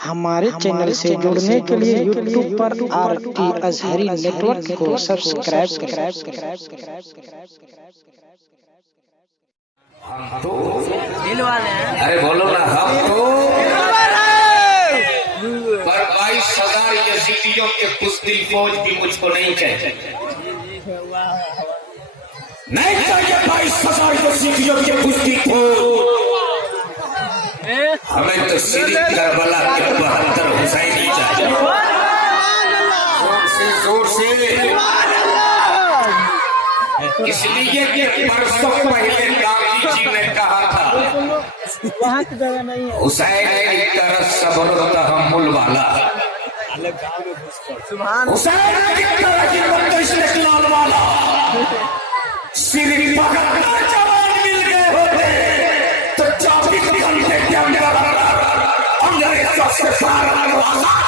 हमारे चैनल से जुड़ने के लिए YouTube पर RT अजहरी नेटवर्क को सब्सक्राइब करें। हम तो दिल वाले हैं। अरे बोलो ना, हम तो पर 22,000 यजीदियों के बुज़दिल फौज भी मुझको नहीं चाहिए। नहीं चाहिए 22,000 यजीदियों के बुज़दिल फौज। हमें तो सीधी करबला के 72 हुसैनी चाहिए। जोर से इसलिए कि बरसों पहले गांधी जी ने कहा था, हुसैन की तरह सब्र तहम्मुल वाला, हुसैन की तरह इस्तिक़लाल वाला सिर्फ भगत जवान मिल गए होते तो 24 घंटे के अंदर अंग्रेजों से भारत को आजाद।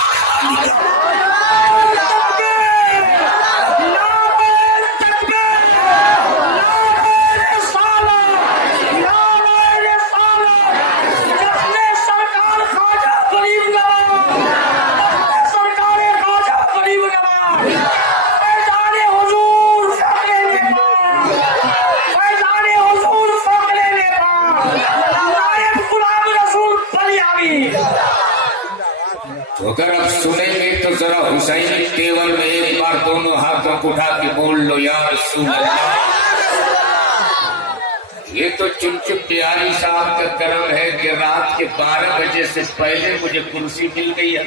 अगर आप सुनेंगे तो जरा हुसैनी केवल में एक बार दोनों हाथों को उठा के बोल लो, या रसूल अल्लाह। ये तो चुनचुन बिहारी साहब का कर्म है कि रात के 12 बजे से पहले मुझे कुर्सी मिल गई है,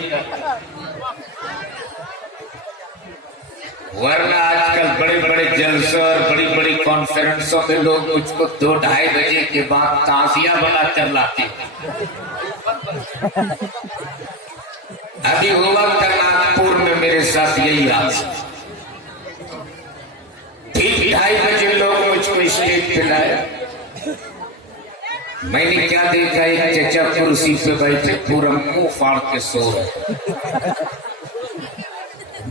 वरना आजकल बड़े बड़े जलसों और बड़ी बड़ी कॉन्फ्रेंसों में लोग मुझको 2-2:30 बजे के बाद ताजिया बना कर लाते। अभी हुआ था नागपुर में मेरे साथ यही रात, ठीक 2:30 बजे लोग मुझको स्टेज पे लाए। मैंने क्या देखा, एक चचा कुर्सी पे बैठे पूरा मुंह फाड़ के सो रहे।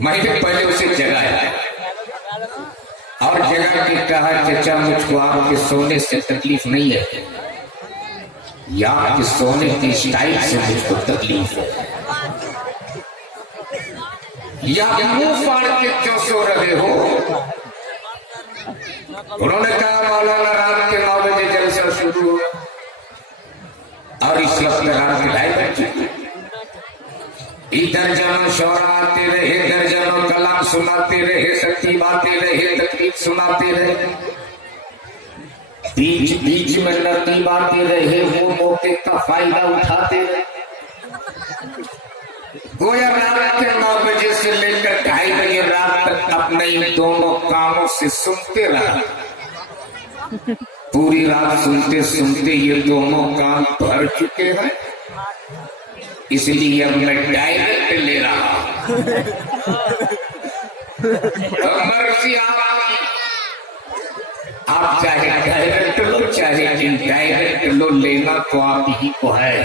मैंने पहले उसे जगाया और जगा के कहा, चचा मुझको आपके सोने से तकलीफ नहीं है, या आपके सोने की स्टाइल से मुझको तकलीफ है, या मुंह फाड़ के क्यों सो रहे हो? उन्होंने कहा, मौलाना रात के 9 बजे जलसा शुरू हुआ और इस वक्त रात के 2:30 बजे इधर जनो शौरा आते रहे, दर्जनों कलाम सुनाते रहे, सच्ची बातें रहे, तकलीफ सुनाते रहे, बीच बीच में लड़ती बातें रहे, वो मौके का फायदा उठाते रहे। गोया रात के 9 बजे से लेकर 2:30 बजे रात तक अपने इन दोनों कानों से सुनते रहा। पूरी रात सुनते सुनते ये दोनों कान भर चुके हैं, इसलिए अब मैं डायरेक्ट ले रहा हूं। तो मर्जी आप चाहे डायरेक्ट लो चाहे इनडायरेक्ट लो, लेना तो आप ही को है।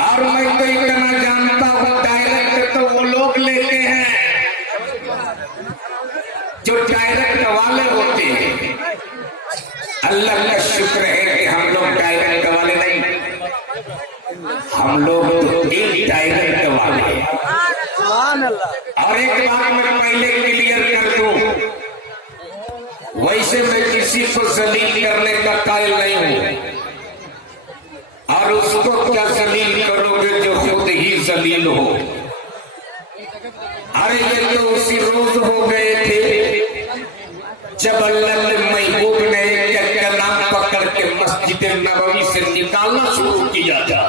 और मैं तो इतना जानता हूँ, डायरेक्ट तो वो लोग लेते हैं जो डायरेक्ट वाले होते हैं। अल्लाह का शुक्र है कि हम लोग डायरेक्ट वाले नहीं, हम लोग तो इनडायरेक्ट वाले हैं। और एक बात मैं पहले क्लियर कर दूं, वैसे मैं किसी को जलील करने का कायल नहीं हूं, और उसको क्या जलील करोगे जो खुद ही जलील हो। अरे ये तो उसी रोज हो गए थे जब अल्लाह के महबूब ने एक नाम पकड़ के मस्जिद नबवी से निकालना शुरू किया था।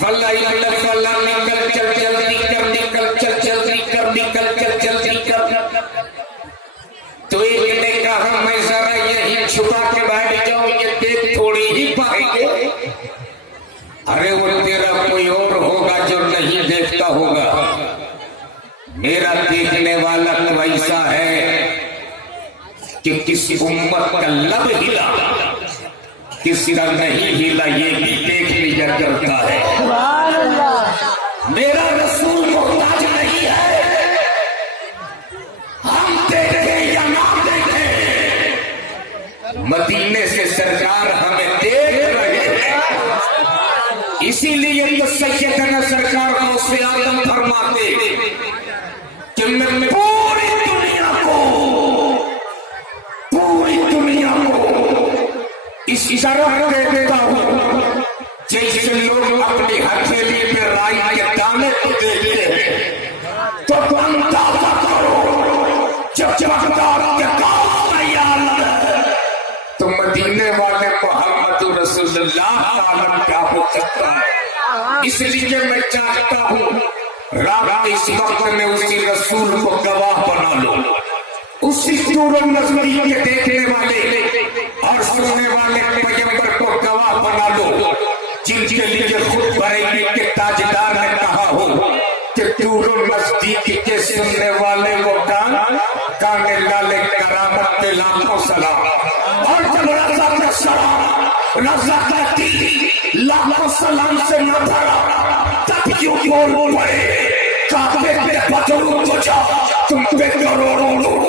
फला निकल चल जल्दी कर, निकल चल जल्दी कर, निकल चल जल्दी कर। तो एक ने कहा, मैं जरा यही छुपा के बैठ जाऊं, ये देख थोड़ी ही पाएंगे। अरे वो तेरा कोई और होगा जो नहीं देखता होगा, मेरा देखने वाला तो वैसा है कि किसी उम्मत का लब हिला, किसी का नहीं हिला, ये भी देख लिया करता है। मेरा रसूल मोहताज नहीं है, हम देखे या ना देखे, मदीने से सरकार हमें देख रहे हैं। इसीलिए तो सैयदना सरकार को से आदम फरमाते कि मैं पूरी दुनिया को इस तरह दे देता हूं जैसे लोग अपनी हथेली पे राई के दाने को देते हैं। तो अंदाजा करो जब बगदाद के काम तैयार तो मदीने वाले मोहम्मद रसूलुल्लाह आलम क्या हो सकता है। इसलिए मैं चाहता हूँ रात इस वक्त में उसी रसूल को गवाह बना लो, उसी दूर नजरी के देखने वाले और सुनने वाले पैगंबर को गवाह बना लो, जिनके लिए खुद बरेली के ताजदार ने कहा हो कि दूर नजदीक के सुनने वाले वो काने लाले करामत पे लाखों सलाम। और जब रजा का सलाम रजा का लाखों सलाम से न भरा तब क्यों बोल पड़े काबे पे पत्थरों को जा तुम पे करोड़ों लोग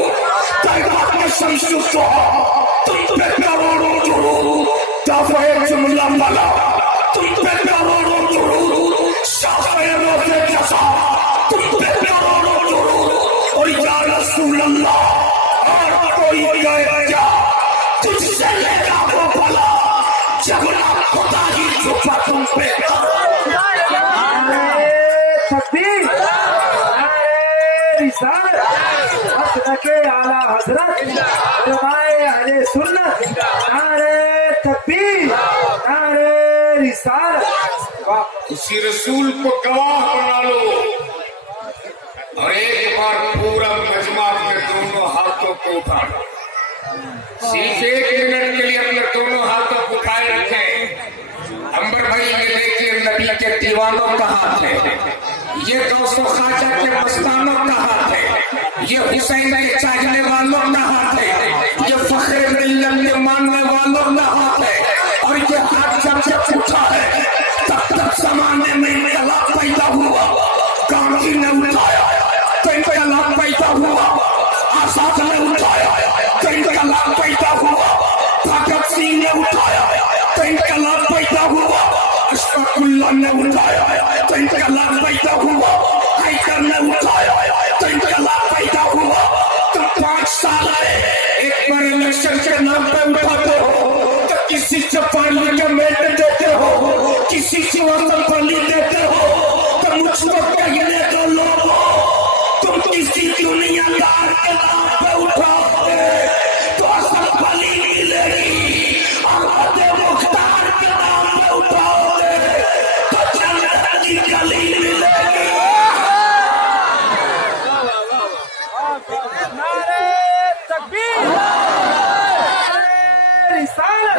तैयार में शमशु को तुम पे करोड़ों लोग ताफे जुमला वाला तुम पे करोड़ों लोग शाफे रोज़े जसा तुम पे करोड़ों लोग और या रसूल अल्लाह और कोई कहे क्या तुझसे लेगा वो भला जब ना खुदा ही छुपा तुम पे। तकबीर के आला हजरत उलमाए अहले सुन्नत नारे तकबीर नारे रिसालत। उसी रसूल को गवाह बना लो और एक बार पूरा मजमा अपने दोनों हाथों को उठा लो। सिर्फ 1 मिनट के लिए अपने दोनों हाथों को उठाए रखें। अंबर भाई ये देखिए नबी के दीवानों का हाथ है, ये गौसो ख्वाजा के मस्तानों का हाथ है, ये हुसैन के चाहने वालों का हाथ है, ये फख्र मिल्लत के मानने वालों का हाथ है। और ये हाथ जब उठा है तब तक जमाने में इनकलाब पैदा हुआ, गांधी ने उठाया तो इनकलाब पैदा हुआ, आजाद ने उठाया तो इनकलाब पैदा हुआ, भगत सिंह ने उठाया तो इनकलाब पैदा हुआ, अशफाकुल्लाह ने उठाया तो इनकलाब पैदा हुआ, हैदर ने उठाया तो इनकलाब पैदा हुआ। तो 5 साल में एक बार इलेक्शन के नाम पे उठाते हो तो किसी से पार्लियामेंट देते हो, किसी से असेंबली देते हो, तो मुझको कहने दो लोगों तुम किसी दुनियादार के नाम पे उठाओगे तो असेंबली मिलेगी, अहमद मुख्तार के नाम पे उठाओगे तो जन्नत की गली मिलेगी। नारे तकबीर नारे रिसालत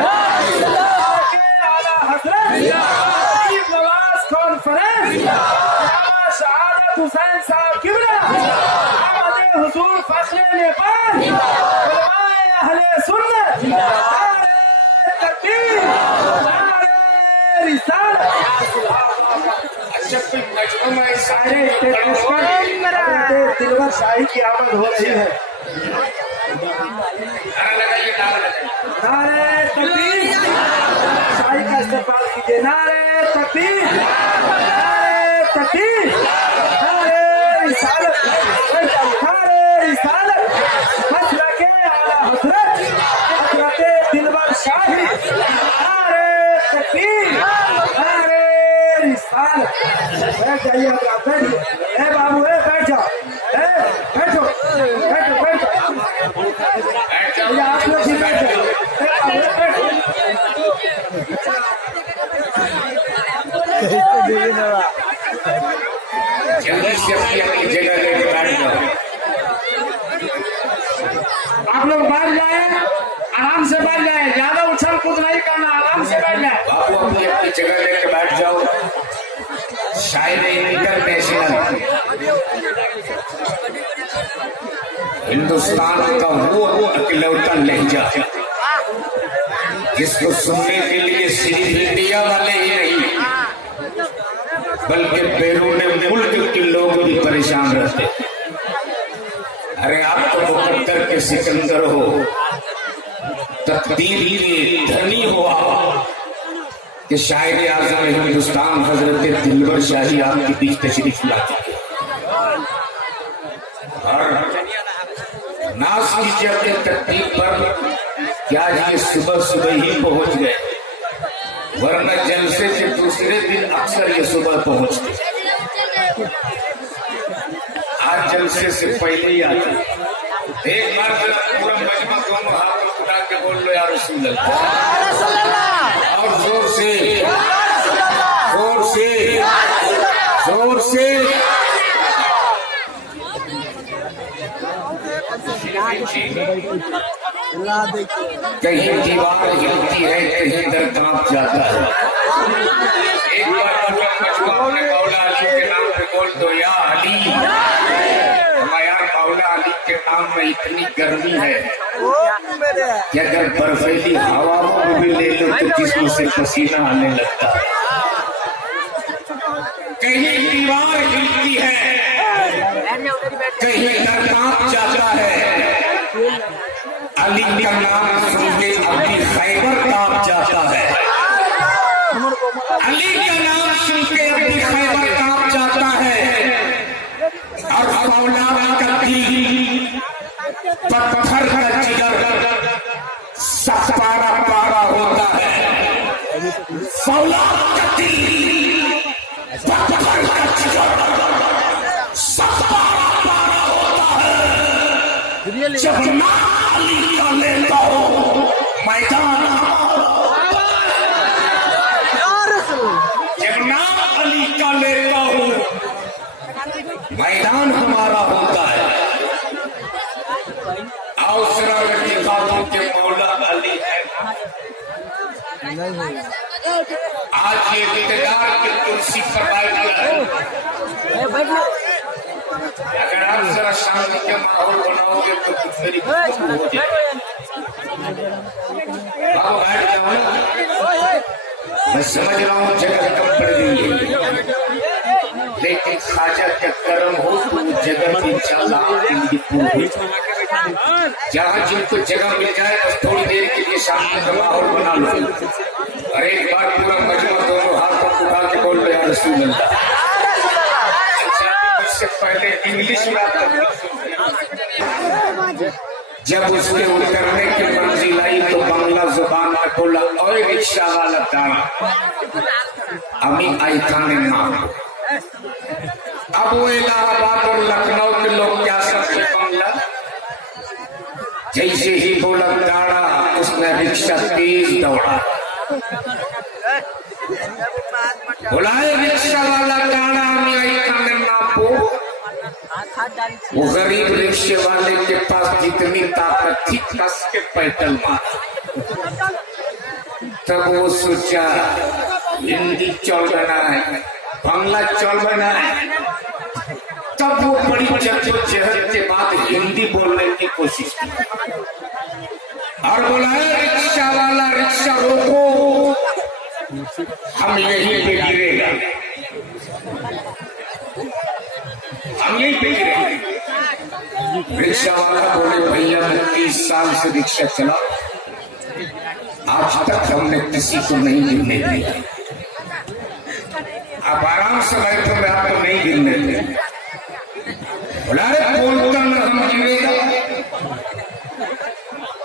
के आला हजरत नवाज कॉन्फ्रेंस शहादत हुसैन साहब किबला आमद हुजूर फखरे नेपाल उलमाए अहले सुन्नत नारे तकबीर नारे रिसालत। सारे दिलवर शाही की आमद हो रही है। नारे तकबीर शाही का इस्तेमाल कीजिए। नारे तकबीर नारे तकबीर नारे रिसालत नारे रिसालत मसलके आला हजरत हजरत दिलवर शाही नारे तकबीर नारे रिसालत। बैठ जाइए हजरत, बैठिए। ए बाबू ए बैठ जाओ, बैठो बैठो बैठो आप लोग भी बैठ जाओ। जल्दी से अपनी जगह लेके बैठ जाओ। आप लोग बैठ जाए, आराम से बैठ जाए, ज्यादा उछल कूद नहीं करना, आराम से बैठ जाए। बाबू अपनी अपनी जगह लेके बैठ जाओ। शायर इंटरनेशनल हिंदुस्तान का वो इकलौता लहजा जिसको सुनने के लिए सिर्फ इंडिया वाले ही नहीं बल्कि बैरून मुल्क के लोग भी परेशान रहते। अरे आप तो मुकद्दर के सिकंदर हो, तकदीर के धनी हो, आप कि शायर आज़म हिंदुस्तान हजरत दिलवर शाही आपके बीच तशरीफ ला चुके और नाज कीजिए अपने तकदीर पर क्या ये सुबह सुबह ही पहुंच गए, वरना जलसे के दूसरे दिन अक्सर ये सुबह पहुंचते, आज जलसे से पहले ही आते। एक बार पूरा मजमा दोनों हाथ उठा के बोल लो या रसूल अल्लाह, और जोर से जोर से जोर से। कहीं दीवार हिलती है, कहीं दर कांप जाता है। एक बार अपने मौला अली के नाम पे बोल दो या अली। हमारा मौला अली के नाम में इतनी गर्मी है कि अगर बर्फीली हवाओं में भी ले लो तो जिस्म से पसीना आने लगता है। कहीं दीवार हिलती है, कहीं दर कांप जाता है। अली का नाम सुन के अपनी खैबर कांप जाता है। अली का नाम सुन के अपनी खैबर कांप जाता है। और औलाद का दिल पत्थर का जिगर सब पारा पारा होता है। औलाद का दिल पत्थर का जिगर सब पारा पारा होता है। जब अली का लेता हो मैदान, जब नाम अली का लेता हूँ मैदान हमारा होता है। अवसरा रखी खातों के मौला अली है। आज ये इक़्तिदार की कुर्सी पर बैठा है। अगर आप जरा शांति के माहौल बनाओगे तो कुछ मेरी हो जाए। आप बैठ जाओ ना, मैं समझ रहा हूँ जगह कम पड़ गई है, लेकिन खाजा का करम हो तो जगह इंशाअल्लाह जिंदगी पूरी। जहाँ जिनको जगह मिल जाए बस थोड़ी देर के लिए शांति का माहौल बना लो। और एक बार पूरा मजमा दोनों हाथों को उठा के बोल रहे हैं रसूल अल्लाह। इससे पहले इंग्लिश में जब उसके उतरने की मंजिल आई तो बांग्ला जुबान में बोला, और रिक्शा वाला दाना अमी आई खाने नाम। अब वो इलाहाबाद और लखनऊ के लोग क्या समझे बांग्ला, जैसे ही बोला दाड़ा उसने रिक्शा तेज दौड़ा। बोला रिक्शा वाला दाड़ा अमी आई खाने नाम। वो गरीब रिक्शे वाले के पास जितनी ताकत थी कस के पैदल मारा। तब वो सोचा हिंदी चल बना है, बांग्ला चल बना है। तब वो बड़ी जद्दोजहद के बाद हिंदी बोलने की कोशिश की और बोला रिक्शा वाला रिक्शा रोको, हम यहीं पे गिरेगा, हम यहीं पे गिरेंगे। रिक्शा वाला बोले भैया मैं 30 साल से रिक्शा चला, आज तक हमने किसी को नहीं गिरने दिया। आप आराम से बैठो, मैं आपको नहीं गिरने देंगे। बोला बोलता न हम गिरेगा।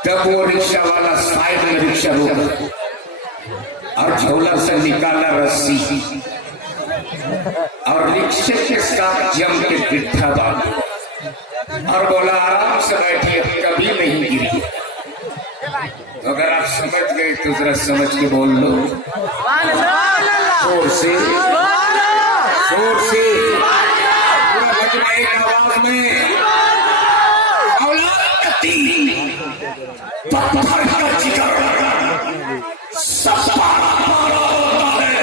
तब वो रिक्शा वाला साइड में रिक्शा रोका और झोला से निकाला रस्सी और रिक्शे के साथ जम के बिठा बांधा और बोला आराम से बैठिए, कभी नहीं गिरी। तो अगर आप समझ गए तो जरा समझ के बोल लो जोर से, जोर से, पूरा बजना एक आवाज में। औलाद का दिल पत्थर का जिगर सब पारा पारा होता है।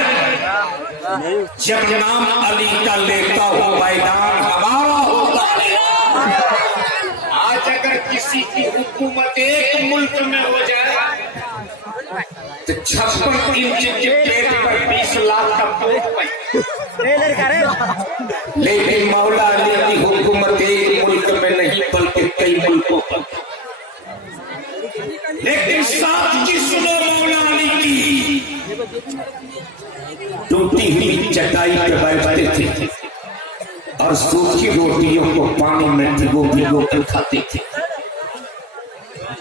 जब नाम अली का लेता हो मैदान हमारा होता है। आज अगर किसी की हुकूमत एक मुल्क में हो जाए तो 56 इंच के पेट पर 20 लाख का पोत। लेकिन मौला अली की हुकूमत एक मुल्क में नहीं बल्कि कई मुल्कों पर। लेकिन साथ की सुनो मौला अली की टूटी हुई चटाई पे बैठते थे और सूखी रोटियों को पानी में भिगो कर खाते थे।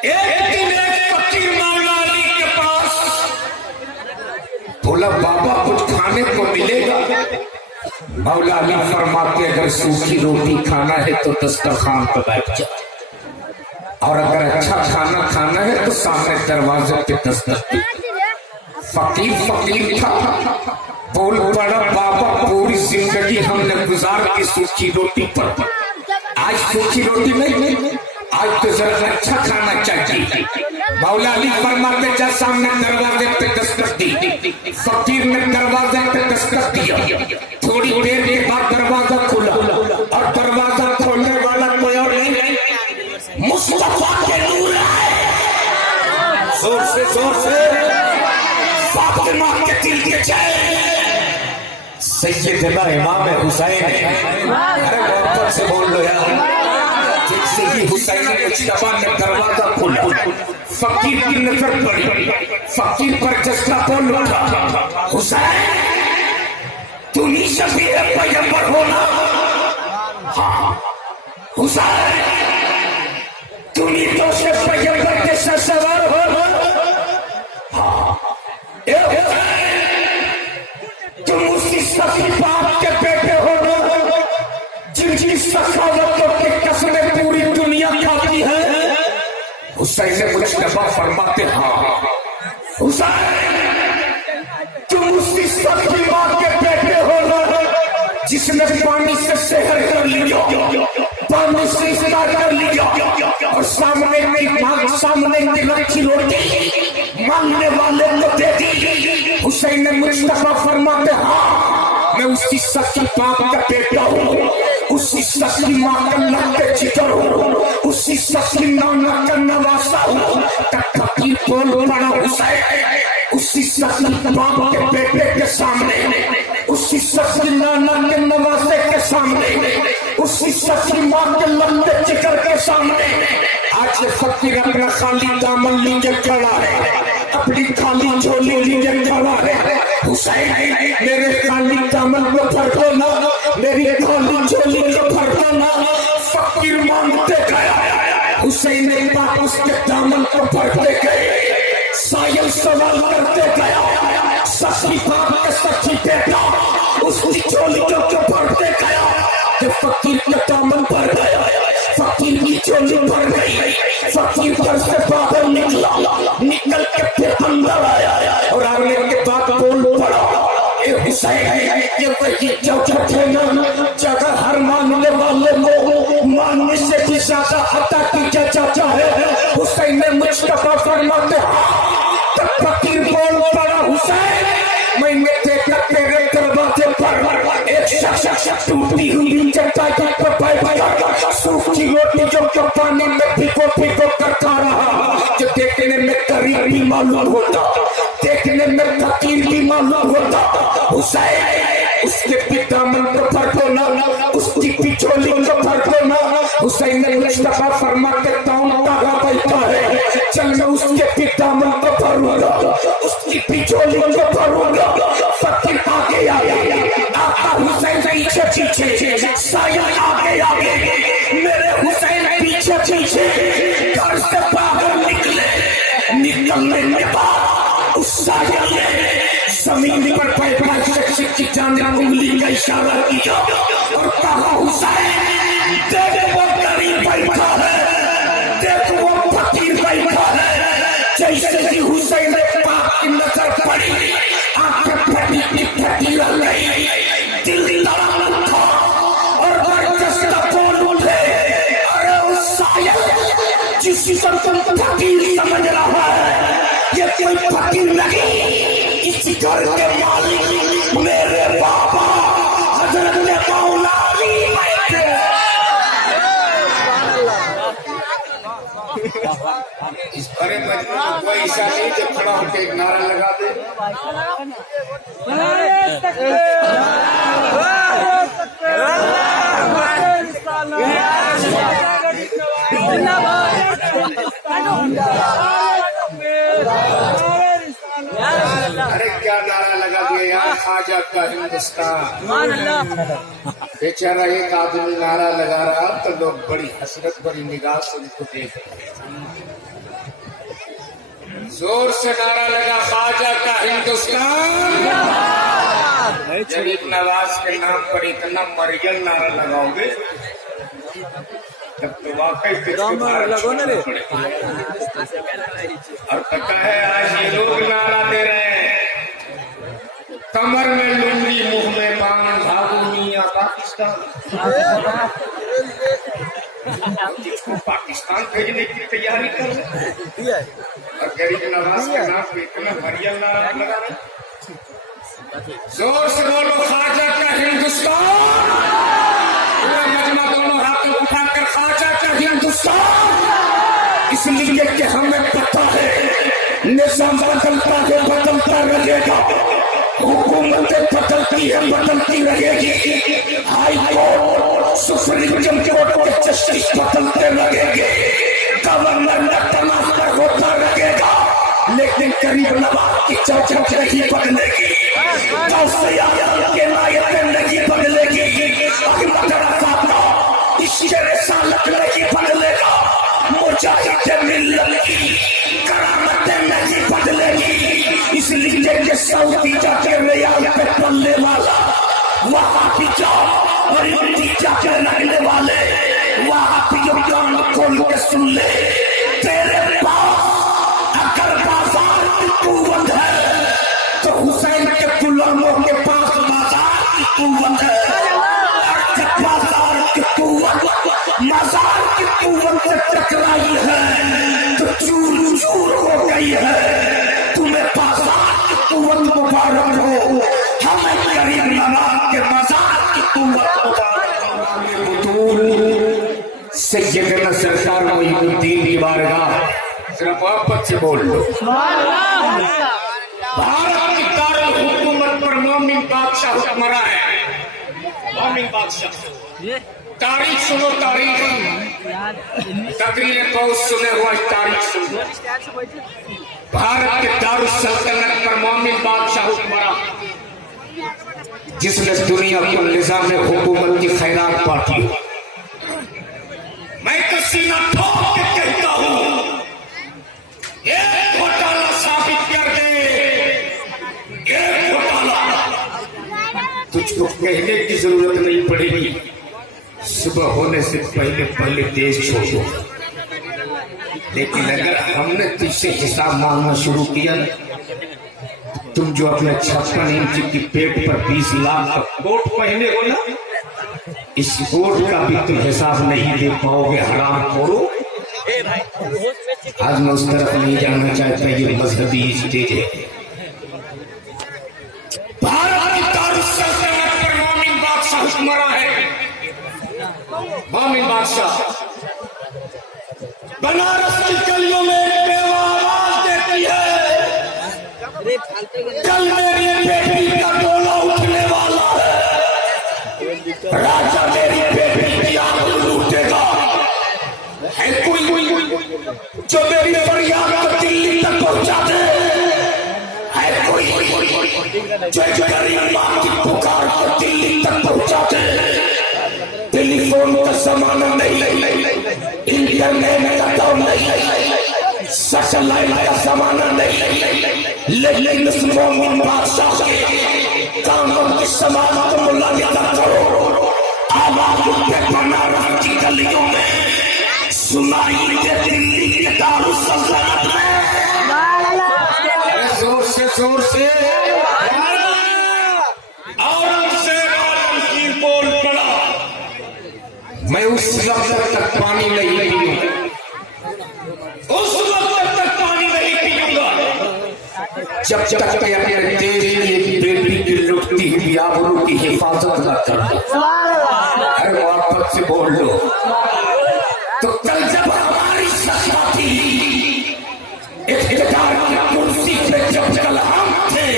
एक दिन एक फकीर मौला अली के पास बोला, बाबा कुछ खाने को मिलेगा? मौला अली फरमाते, अगर सूखी रोटी खाना है तो दस्तरखान पर बैठ जा, और अगर अच्छा खाना खाना है तो सामने दरवाजे पे दस्तक दे। फकीर था, बोल पड़ा, बाबा पूरी जिंदगी हमने गुजार की सूखी रोटी पर, आज सूखी रोटी नहीं, आज तो जरा अच्छा खाना चाहिए। मौला अली फरमाते, जा सामने दरवाजे पे दस्तक दी। फकीर ने दरवाजे पे दस्तक दिया। थोड़ी देर के बाद दरवाजा खुला और दरवाजा खोलने वाला कोई और नहीं, मुस्तफा के नूर आए। जोर से फातिमा के दिल के जय सैयदना इमाम हुसैन। अरे मोहब्बत से बोल लो यार। जैसे ही हुसैन मुज्तबा ने दरवाजा खोला, फकीर की नजर पड़ी, फकीर पर जज्बा बोल उठा, हुसैन तुम ही शफीए पैगंबर हो ना? हाँ हुसैन तुम ही तो से पैगंबर के सवार हो ना? हाँ तुम उसी सफी बाप के बेटे हो ना जिनकी सखावतों की कसमें पूरी दुनिया खाती है? हुसैन मुज्तबा फरमाते, हाँ हुसैन तुम उसी सफी बाप के बेटे हो ना जिसने पानी से शहर कर लिया, पानी से इस्तार कर लिया, और सामने की रखी रोटी मांगने वाले को दे दी। हुसैन मुज्तबा फरमाते, हाँ मैं उसी सच्ची बाप का बेटा हूँ, उसी सच्ची माँ का लड़के जिगर हूँ, उसी सच्ची नाना का नवासा हूँ। तब फकीर बोल पड़ा, हुसैन उसी सच्ची बाप के बेटे के सामने, उसी सच्ची नाना के नवासे के सामने, उसी सच्ची माँ के लंबे जिगर के सामने आज फकीर अपना खाली दामन लीजे खड़ा है, अपनी खाली झोली लीजे खड़ा है। हुसैन मेरे खाली दामन को भर दो ना, मेरी खाली झोली को भर दो ना। फकीर मांगते गया, हुसैन ने बात उसके दामन को भरते गए, सायल सवाल करते गया, सच्ची बाप के सच्ची बेटा उसकी झोली को भरते गया। फकीर के दामन भर गया, फकीर की झोली भर गई, फकीर घर से बाहर निकल के फिर अंदर आया और आने के बाद बोल पड़ा, ए हुसैन ये वही जगह है ना जगह हर मानने वाले को मानने से भी ज्यादा अता की जाता है। हुसैन ने मुस्तफा फरमाते, तब फकीर बोल पड़ा, हुसैन मैंने देखा तेरे दरवाजे पर एक शख्स टूटी हुई चटाई पर बैठा सूखी रोटी जो पानी में भिगो कर खा रहा, जो देखने में करीब भी मालूम होता, देखने में फकीर भी मालूम होता। हुसैन उसके पिता मन को भर दो ना, उसकी पिछोली को भर दो ना। हुसैन ने मुस्तफा फरमाते, कौन कहाँ बैठा है, चल मैं उसके पिता मन को भरूंगा, उसकी पिछोली को भरूंगा। फकीर आगे आका हुसैन पीछे, साया आगे, मेरे हुसैन पीछे घर से बाहर निकलने के बाद उस साया ने जमीन पर पैर शख्स की जानिब उंगली का इशारा किया और कहा, हुसैन देख वो गरीब बैठा है, देख वो फकीर बैठा है। जैसे ही हुसैन पाक की नजर पड़ी, आंखें फटी रह गई, दिल लड़ा था और बरजस्ता बोल उठे, अरे उस साया जिसको तुम फकीर समझ रहा है, ये कोई फकीर नहीं, इस घर के मालिक मेरे बाबा हजरत मौला अली बैठे। इस बड़े मजमे में कोई ऐसा नहीं जब खड़ा होकर एक नारा लगा दे, अरे क्या ख्वाजा का हिंदुस्तान। बेचारा एक आदमी नारा लगा रहा तो लोग बड़ी हसरत भरी निगाह से उनको देख रहे। जोर से नारा लगा, ख्वाजा का हिंदुस्तान। गरीब नवाज के नाम पर इतना मरियल नारा लगाओगे तब तो वाकई और पता है आज ये लोग नारा दे रहे हैं, कमर में लुंगी मुंह में पान, भागो मियां पाकिस्तान। जिसको पाकिस्तान भेजने की तैयारी कर रहे हैं और गरीब नवाज के नाम पे इतना मरियल नारा लगा रहे। जोर से बोलो, ख्वाजा का हिंदुस्तान। पूरा मजमा दोनों हाथों उठाकर, ख्वाजा का हिंदुस्तान। इसलिए कि हमें पता है निजाम बदलता है, बदलता रहेगा, हुकूमतें बदलती है, बदलती रहेगी, हाई कोर्ट सुप्रीम कोर्ट के जस्टिस बदलते रहेंगे, गवर्नर तनाज़ा होता रहेगा, लेकिन गरीब नवाज की चौचक नहीं बदलेगी, के नायक नहीं बदलेगी, इसके रिसालत नहीं बदलेगा, मुजाहिद मिल्लत की करामतें नहीं बदलेगी। इसलिए कि सऊदी जाके रियाद पे पलने वाला, वहां भी जाओ और इंडी जाके रहने वाले वहां भी जो कान खोल के सुन ले, तेरे पास अगर बाजार की कुव्वत है तो हुसैन के गुलामों के पास बाजार की कुव्वत है। बाजार की कुव्वत मजार की कुव्वत से टकराई है तो चूर चूर हो गई है। तुम्हें बाजार की कुव्वत मुबारक हो, हमें गरीब नवाज के मजार की कुव्वत मुबारक हो। सैयदना सरकार मोइनुद्दीन की बारगाह सिर्फ मोहब्बत से बोल लो। भारत की दारुल हुकूमत पर मोमिन बादशाह हुक्मरां है। मोमिन बादशाह, तारीख सुनो, तारीख तकरीर बहुत सुने हुआ तारीख सुनो। भारत के दारुल सल्तनत पर मोमिन बादशाह हुक्मरां, जिसने दुनिया को निजाम हुकूमत की खैरात बांटी। मैं तो सीना ठोक के कहता हूं, एक घोटाला साबित कर दे, एक घोटाला, तुझको कहने की जरूरत नहीं पड़ेगी। सुबह होने से पहले पहले देश छोड़ो। लेकिन अगर हमने तुझसे हिसाब मांगना शुरू किया, तुम जो अपने 56 इंच की पेट पर 20 लाख का कोट पहने हो ना, इस कोट का भी तुम हिसाब नहीं दे पाओगे, हराम खोरो। आज मैं उस तरफ नहीं जाना चाहता, ये मजहबी स्टेज है। भारत की दारुल सल्तनत पर मोमिन बादशाह हुक्मरां है। मोमिन बादशाह बनारस की गलियों में बेवा आवाज देती है, कल मेरी बेटी का डोला उठने वाला है, राजा मेरी बेटी की आंख लूटेगा। है कोई जो मेरी फरियाद को दिल्ली तक पहुंचा दे? है कोई जो गरीब मां की पुकार को दिल्ली तक पहुंचा दे? टेलीफोन का जमाना नहीं, इंटरनेट का दौर नहीं, सैटेलाइट का जमाना नहीं, लेकिन इस मोमिन बादशाह के कानों की समाज को मुलायम करो। आवाज उठे बनारस की गलियों में, सुनाई दे दिल्ली के दारुल सल्तनत में। जोर से जोर से बोल पड़ा। मैं उस वक्त तक पानी नहीं पीऊंगा, उस वक्त तक पानी नहीं पीऊंगा जब तक मैं अपने देश की बेटी की लुटती हुई आबरू की हिफाजत न कर दूं। अरे मोहब्बत से बोल लो। तो कल जब हमारी सत्ता थी, इख्तियार की कुर्सी पे जब कल हम थे,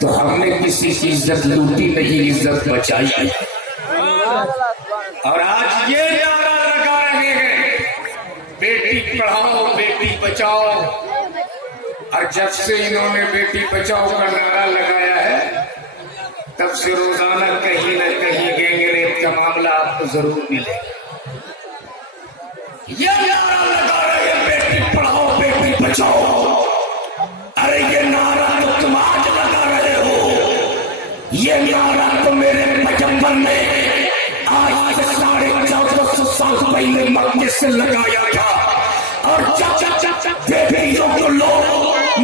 तो हमने किसी की इज्जत लूटी नहीं, इज्जत बचाई। और आज ये नारा लगा रहे हैं, बेटी पढ़ाओ बेटी बचाओ। और जब से इन्होंने बेटी बचाओ का नारा लगाया है, तब से रोजाना कहीं न कहीं गैंगरेप का मामला आपको जरूर मिलेगा। ये नारा लगा रहे बेटी पढ़ाओ बेटी बचाओ, अरे ये नारा तो तुम आज लगा रहे हो, ये नारा तो मेरे पैगंबर ने आज से 1450 साल पहले मक्के से लगाया था। और जब बेटियों को लोग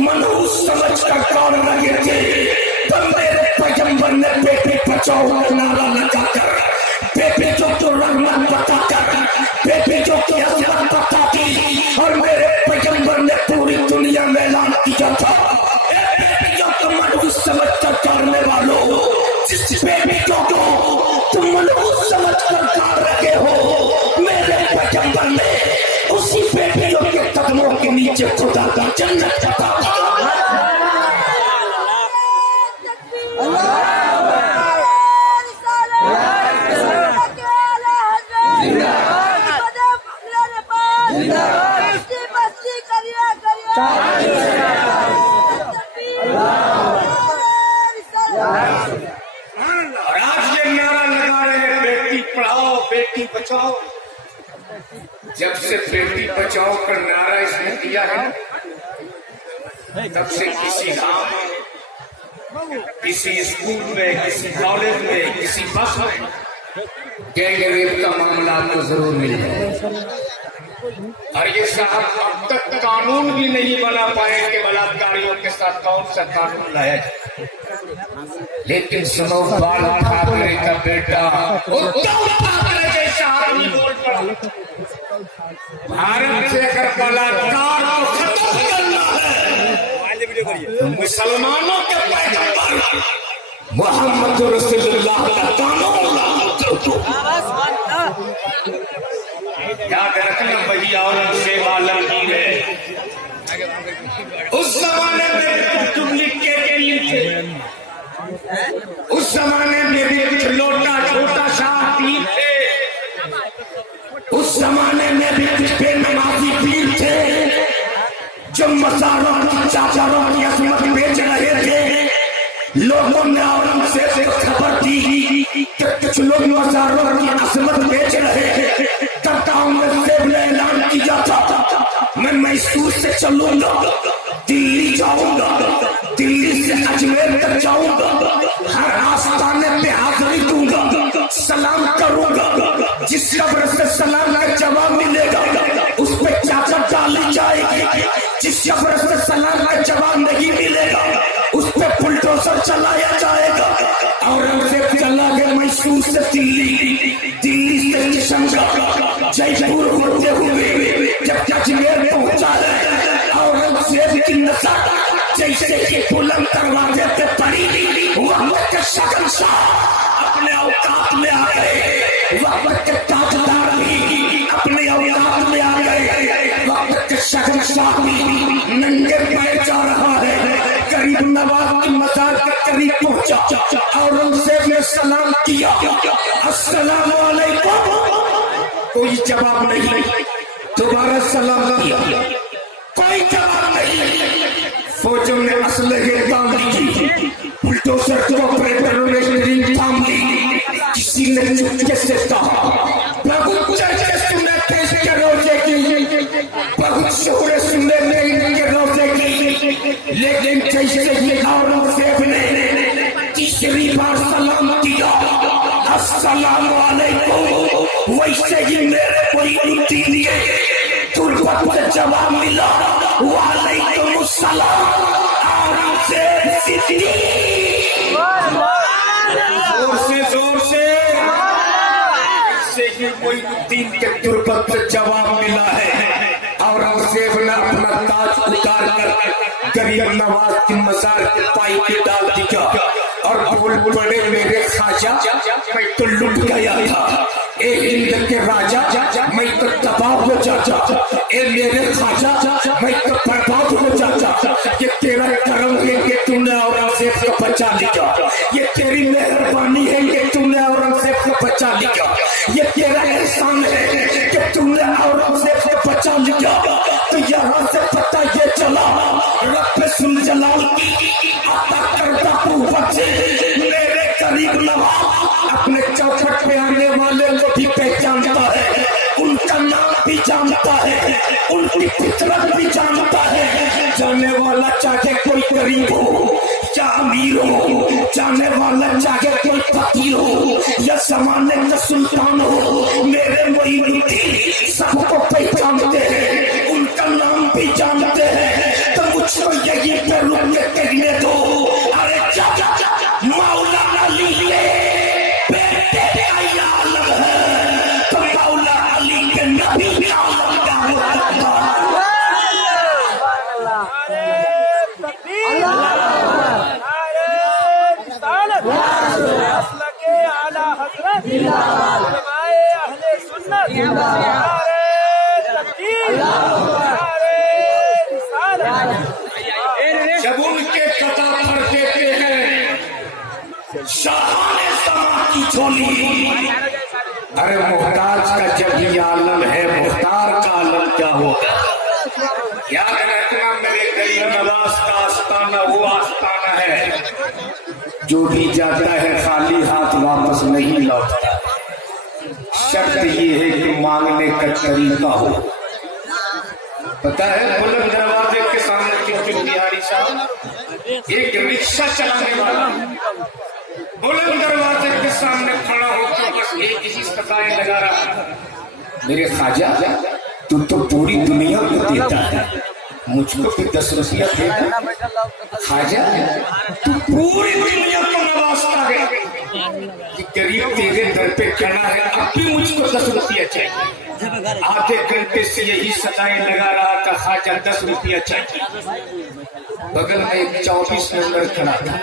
मनहूस समझ कर कान लगे थे, तब मेरे पैगंबर ने बेटी बचाओ का नारा लगाकर बेटियों को रहमत बताकर बेटियों की अजमत बताती, और मेरे पैगंबर ने पूरी दुनिया में ऐलान किया था, बेटियों को मनहूस समझ कर करने वालों, जिस बेटियों को तुम मनहूस समझ कर कर रहे हो, मेरे पैगंबर ने उसी बेटियों के कदमों के नीचे खुदा का जन्नत बता दिया। और आज ये नारा लगा रहे हैं बेटी पढ़ाओ बेटी बचाओ। जब से बेटी बचाओ का नारा इसने दिया है, तब से किसी गांव में, किसी स्कूल में, किसी कॉलेज में, किसी बस में गैंगरेप का मामला आपको जरूर मिल जाए। और ये साहब अब तक कानून भी नहीं बना पाए कि बलात्कारियों के साथ कौन सा कानून लाया जाए। लेकिन सुनो, बाल ठाकरे का बेटा उद्धव ठाकरे जैसा आदमी बोल पड़ा, भारत से अगर बलात्कार को खत्म करना है, मुसलमानों के पैगंबर मोहम्मद रसूलुल्लाह का कानून याद रखना। वही औरंगजेब आलमगीर है, उस जमाने में डुप्लीकेट पीर थे, उस जमाने में भी कुछ लोटा छोटा सा पीर थे, उस जमाने में भी कुछ बेनमाजी पीर थे, जो मज़ारों की चादरों की अजमत बेच रहे थे। लोगों ने औरंगजेब से खबर दी कि कुछ लोग मज़ारों की अजमत बेच रहे थे। तब औरंगजेब ने ऐलान किया था, मैं मैसूर से चलूंगा, दिल्ली जाऊंगा, दिल्ली से अजमेर तक जाऊंगा, हर आस्थाने पे हाजिरी दूंगा, सलाम करूंगा, जिस कब्र से सलाम का जवाब मिलेगा उस पे चादर डाली जाएगी, जिस कब्र से सलाम का जवाब नहीं मिलेगा उस पे बुलडोजर चलाया जाएगा। औरंगजेब चला गया मैसूर से दिल्ली, दिल्ली से किशनगढ़, जयपुर होते हुए जब अजमेर पहुंचा है, औरंगजेब की नजर जैसे कि बुलंद दरवाजे पे पड़ी, वक्त के शहंशाह अपने औकात में आ गए, वक्त के ताजदार भी अपने औकात में आ गए, वक्त के शहंशाह भी नंगे पैर जा रहा है, करीब नवाब की मजार के करीब पहुंचा। औरंगजेब ने सलाम किया, अस्सलाम वालेकुम, कोई जवाब नहीं, दोबारा सलाम किया, कोई जवाब नहीं। फौजों ने असलहे ताम ली, बुलडोजर के ऑपरेटरों ने रिंग थाम ली, किसी ने चुपके से कहा, बहुत चर्चे सुने थे इसके रोजे की, बहुत शोरे सुने थे इनके रोजे की, लेकिन जैसे ही औरंगजेब ने तीसरी बार सलाम किया, अस्सलाम वालेकुम, वैसे ही मेरे मोइनुद्दीन लिए तुरबत से जवाब मिला, वालेकुम अस्सलाम। औरंगजेब सिद्दीक जोर से ही मोइनुद्दीन के तुरबत से जवाब मिला है। औरंगजेब ने अपना ताज उतार कर गरीब नवाज की मजार के पाई पे डाल दिया और बोल पड़े, मेरे खाजा मैं तो लुट गया था, ए हिंद के राजा मैं तो तबाह हो जाता, ए मेरे खाजा मैं तो बर्बाद हो जाता। ये तेरा करम है कि तूने औरंगजेब को बचा लिया, ये तेरी मेहरबानी है कि तूने औरंगजेब को बचा लिया, ये तेरा एहसान है कि तूने औरंगजेब को बचा लिया। तो यहाँ से पता ये चला, रब सुन जलाल की अता करता कुव्वत से मेरे बाप अपने चौखट पे आने वाले को भी पहचानता है, उनका नाम भी जानता है, उनकी फितरत भी जानता है। जाने वाला चाहे कोई गरीब हो या अमीर हो, जाने वाला चाहे कोई फकीर हो या जमाने का सुल्तान हो, मेरे मोइनुद्दीन सबको पहचानते हैं, उनका नाम भी जानते हैं। तो मुझको यही पे रुक के कहने दो, अरे चाचा मौला अली के बेटे का आलम है, तो मौला अली के नबी का आलम क्या होता है। जब उनके कथा पर कहते हैं शाहाने समा की झोली, अरे मुहताज का जब ये आलम है, मुख्तार का आलम क्या होगा। याद रखना मेरे गरीब नवाज का आस्ताना वो आस्ताना है जो भी जाता है खाली हाथ वापस नहीं लौटता। शर्त ये है कि मांगने का तरीका हो। पता है बुलंद दरवाजे के सामने चुटकी बिहारी साहब एक रिक्शा चलाने वाला बुलंद दरवाजे के सामने खड़ा होकर बस एक ही सताएं लगा रहा था, मेरे ख्वाजा तू तो पूरी दुनिया को देता है, मुझको भी 10 रुपया देता। ख्वाजा तू पूरी दुनिया को नवाजता है, कि गरीब तेरे दर पे खड़ा है, अब भी मुझको 10 रुपया चाहिए। आधे घंटे से यही सताएं लगा रहा था, ख्वाजा 10 रुपया चाहिए। बगल में एक 24 नंबर खड़ा था,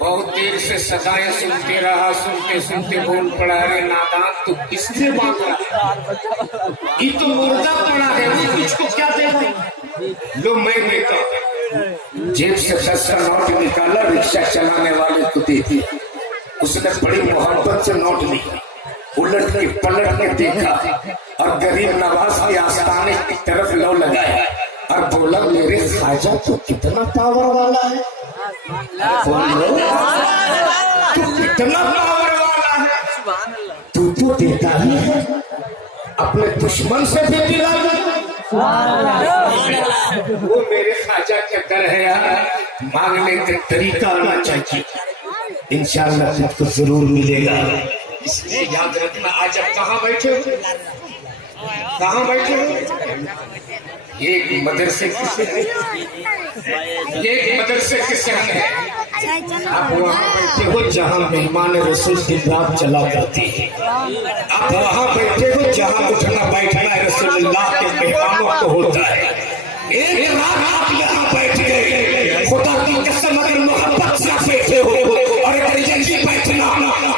बहुत देर से सदाएं सुनते रहा, सुनते सुनते बोल पड़ा, अरे नादान तू किससे मांग रहा, ये तो मुर्दा पड़ा है, मुझको क्या दे। लो मैं देता। जेब से 10 का नोट निकाला, रिक्शा चलाने वाले को दे दिया। उसने बड़ी मोहब्बत से नोट ली, उलट के पलट के देखा और गरीब नवाज के आस्ताने की तरफ लो लगाया और बोला, मेरे ख्वाजा तो कितना पावर वाला है, तू कितना पावर वाला है, तू तो देता ही है, अपने दुश्मन से भी दिला। वो मेरे ख्वाजा के दर है यार, मांगने का तरीका आना चाहिए, इंशाअल्लाह सबको जरूर मिलेगा। इसलिए याद रखना, आज आप कहाँ बैठे हो, कहाँ बैठे हो, एक मदरसे के शहर है, आप वहाँ बैठे हो जहाँ मेहमान रसूल दिन रात चला करते हैं, आप वहाँ बैठे हो जहाँ उठना बैठना रसूलुल्लाह के मेहमानों को होता है। एक रात आप यहाँ बैठ गए, खुदा की कसम अगर मोहब्बत से बैठे हो और अगर यही बैठना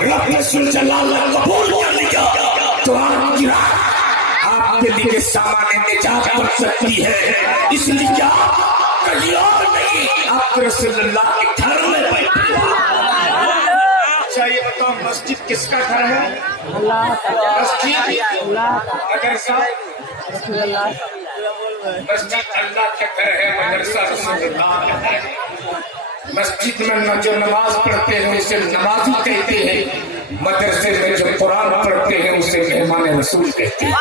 रब रसूल जलाल कबूल कर लिया तो आपकी रात आपके लिए सामान्य निजात बन सकती है। इसलिए क्या कहीं और नहीं, आप रसूलुल्लाह के घर में बैठे। अच्छा ये बताओ, मस्जिद किसका घर है? मस्जिद मदरसा, मस्जिद अल्लाह के घर है, मदरसा रसूलुल्लाह के घर है। मस्जिद में जो नमाज पढ़ते हैं उसे नमाजी कहते हैं, मदरसे में जो कुरान पढ़ते हैं उसे मेहमान रसूल कहते हैं।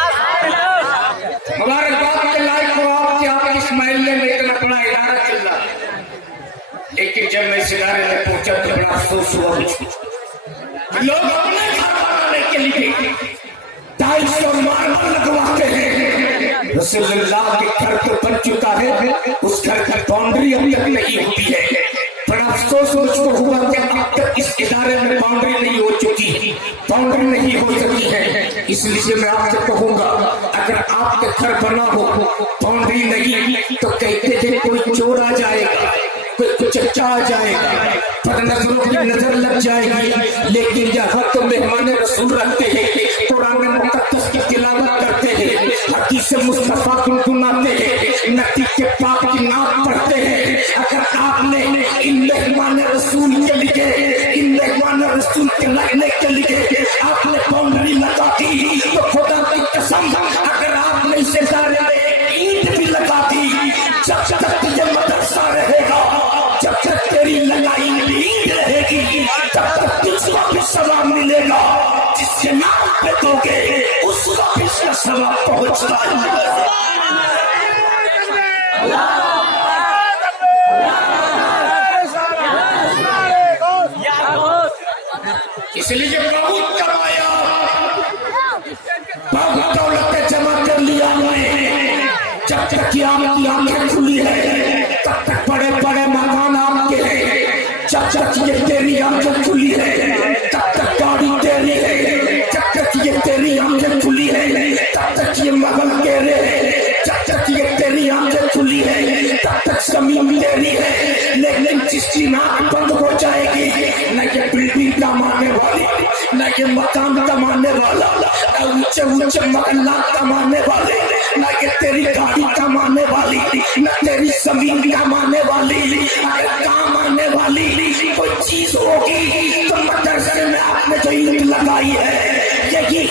मुबारकबाद के लायक हो आप कि आप इस महल्ले में इतना बड़ा इदारा चल रहा है, लेकिन जब मैं इस इदारे में पहुंचा तो बड़ा अफसोस हुआ मुझको। लोग अपने घर बनाने के लिए टाइल्स और मार्बल लगवाते हैं, रसूलुल्लाह के घर तो बन चुका है, उस घर की बाउंड्री अभी तक नहीं हुई है। बड़ा अफसोस मुझको हुआ कि अब तक इस इदारे में बाउंड्री नहीं हो चुकी, बाउंड्री नहीं हो सकी है। इसलिए मैं आपसे कहूंगा, अगर आपके घर बना हो बाउंड्री नहीं तो कहते थे कोई चोर आ जाएगा, कोई चच्चा आ जाएगा, पर नजरों की नजर लग जाएगी। लेकिन यहाँ तो मेहमान रसूल रखते हैं, कुरान मुकद्दस की तिलावत करते हैं, हदीस मुस्तफा गुनगुनाते हैं, नबी के पाक की नाम पढ़ते हैं। अगर आपने इन मेहमान रसूल के लिए, इन मेहमान रसूल के लगने के लिए आपने बाउंड्री लगा दी तो खुदा की कसम, अगर आपने इसे दायरे में ईंट भी लगा दी, जब तक ये मदरसा रहेगा, जब तक तेरी लगाई ईंट रहेगी, मिलेगी, तब तक तुझको भी सवाब मिलेगा। जिसके नाम पे दोगे उसको भी इसका सवाब पहुंचता है। इसलिए जब बहुत कमाया, बहुत दौलत जमा कर लिया हमने, जब तक कि आपकी आंखें खुली है तब तक बड़े बड़े मकान आपके हैं, जब तक ये तेरी आंखें खुली है तब तक गाड़ी तेरी है, जब तक ये तेरी आंखें खुली है तब तक ये महल तेरे है, जब तक ये तेरी आंखें खुली है तब तक जमीन तेरी है। लेकिन जिसकी नाक बंद हो जाएगी, न ये बिल्डिंग कमाने वाली, न ये मकान कमाने वाला, न ऊंचे ऊंचे महल्ला कमाने वाले, न ये तेरी गाड़ी कमाने वाली, न तेरी जमीन कमाने वाली, अगर काम आने वाली कोई चीज होगी तो मदरसे में आपने जो ईंट लगाई है यही